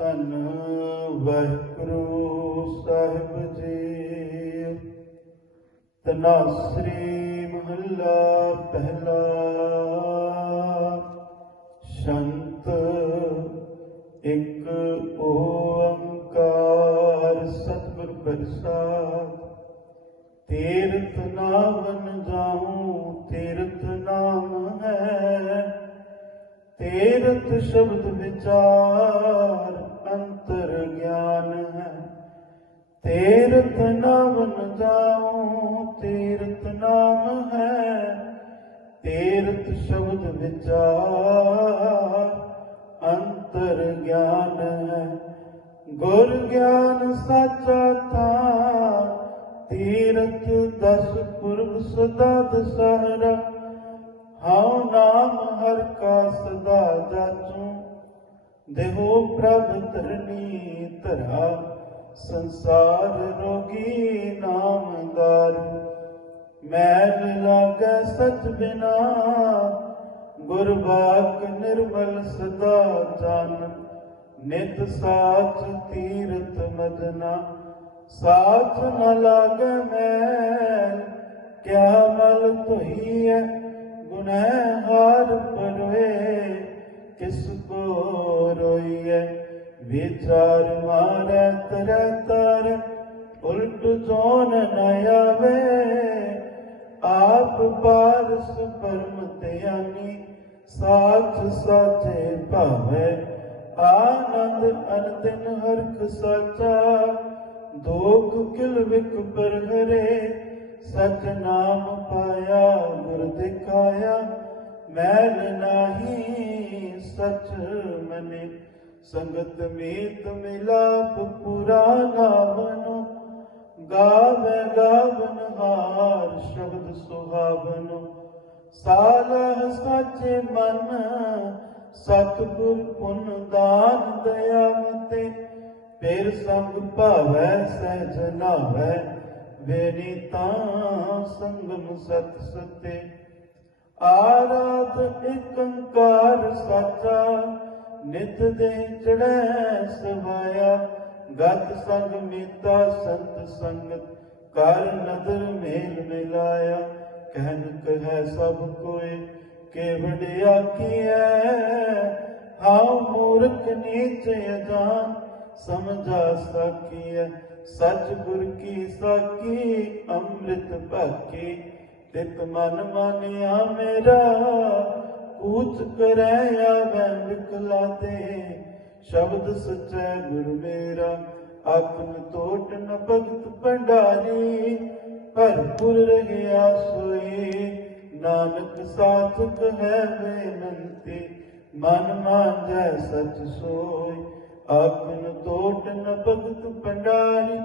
ਧੰਨ ਵਾਹਿਗੁਰੂ ਸਾਹਿਬ ਜੀ। ਤਨਾਸਰੀ ਮਹੱਲਾ ਪਹਿਲਾ। ਸ਼ੰਤ ਇੱਕ ਓੰਕਾਰ ਸਤਿਗੁਰ ਪ੍ਰਸਾਦ। ਤੀਰਥ ਨਾਮਨ ਜਾਉ, ਤੀਰਥ ਨਾਮ ਹੈ। ਤੀਰਥ ਸ਼ਬਦ ਵਿਚਾਰ ਅੰਤਰ ਗਿਆਨ ਹੈ। ਤੀਰਥ ਨਾਮਨ ਜਾਉ, ਤੀਰਥ ਨਾਮ ਹੈ। ਤੀਰਥ ਸ਼ਬਦ ਵਿਚਾਰ ਅੰਤਰ ਗਿਆਨ ਹੈ। ਗੁਰ ਗਿਆਨ ਸਾਚਾ ਥਾਨ ਤੀਰਥ ਦਸ ਪੁਰਬ ਸਦਾ ਦਸਹਰਾ ਦੇਹੋ ਪ੍ਰਭ ਧਰਨੀ ਧਰਾ, ਸੰਸਾਰ ਰੋਗੀ ਨਾਮਦਾਰ ਮੈਲ ਲਾਗੈ ਸਚ ਬਿਨਾ, ਗੁਰਬਾਕ ਨਿਰਮਲ ਸਦਾ ਜਾਨ। ਨਿਤ ਸਾਚ ਤੀਰਥ ਮਦਨਾ ਸਾਥ ਨ ਲਾਗੈ ਮੈਲ, ਕਿਆ ਮਲ ਧੋਈਐ ਗੁਨਹਿ ਪਰਵੇ ਵਿਚਾਰ ਮਾਰੈ ਤਰੈ ਤਰ ਉਲਟ ਜੋਨ ਨ ਆਵੇ ਆਪ ਪਾਰਸ ਪਰਮ ਧਿਆਨੀ ਸਾਚ ਸਾਚੇ ਭਾਵੇ ਆਨੰਦ ਅਨੰਦਨ ਹਰਖ ਸਾਚਾ ਦੋਖ ਕਿਲ ਵਿਕ ਪਰ ਹਰੇ ਸਚ ਨਾਮ ਪਾਇਆ ਗੁਰ ਦਿਖਾਇਆ ਮੈਲ ਨਾਹੀ ਸਚ ਮਨੇ ਸੰਗਤ ਮੀਤ ਮਿਲਾਪ ਪੁਰਾਨਾ ਬਨੋ ਗਾਵੇ ਗਾਵਨ ਹਾਰ ਸ਼ਬਦ ਸੁਹਾਵਨੋ। ਸਾਲਹ ਸਾਚੇ ਮਨ ਸਤਿਗੁਰ ਪੁੰਨ ਦਾਨ ਦਇਆ ਫਿਰ ਸੰਗ ਭਾਵੈ ਸਹਿਜ ਨਾਵੈ ਵੇਨੀਤਾ ਸੰਗਮ ਸਤ ਸਤੇ। ਆਰਾਧ ਇਕ ਓੰਕਾਰ ਸਾਚਾ ਨਿਤ ਦੇ ਚੜੈ ਸਵਾਇਆ, ਗਤ ਸੰਗ ਮੀਤਾ ਸੰਤ ਸੰਗਤ, ਕਰ ਨਦਰ ਮੇਲ ਮਿਲਾਇਆ। ਕਹਿਨ ਕਹੈ ਸਭ ਕੋਏ, ਕੇ ਵਡਿਆ ਕੀਐ? ਹਾਉ ਮੂਰਖ ਨੀਚ ਅਜਾਨ, ਸਮਝਾ ਸਕੀਐ। ਸਚ ਗੁਰ ਕੀ ਸਾਕੀ ਅੰਮ੍ਰਿਤ ਭਾਕੀ ਤਿਤ ਮਨ ਮਾਨਿਆ ਮੇਰਾ। ਕੂਚ ਕਰੈ ਆਵੈ ਵਿਕਲਾ ਤੇ, ਸ਼ਬਦ ਸਚੈ ਗੁਰ ਮੇਰਾ। ਆਤਮ ਤੋਟ ਨ ਭਗਤ ਭੰਡਾਰੀ, ਭਰਪੁਰ ਰਹਿਆ ਸੋਈ ਨਾਨਕ ਸਾਚਕ ਹੈ ਬੇਨੰਤੀ, ਮਨ ਮਾਂਜੈ ਸਚ ਸੋਈ ਆਪਨ ਟੋਟ ਨ ਭਗਤ ਭੰਡਾਰੀ,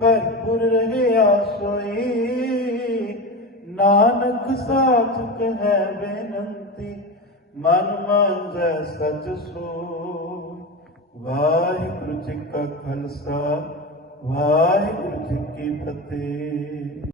ਭਰਪੁਰ ਰਹਿਆ ਸੋਈ ਨਾਨਕ ਸਾਚਕ ਹੈ ਬੇਨੰਤੀ ਮਨ ਮਾਂਜੈ ਸਚ ਸੋ ਵਾਹਿਗੁਰੂ ਜੀ ਕਾ ਖਾਲਸਾ ਵਾਹਿਗੁਰੂ ਜੀ ਕੀ ਫਤਿਹ।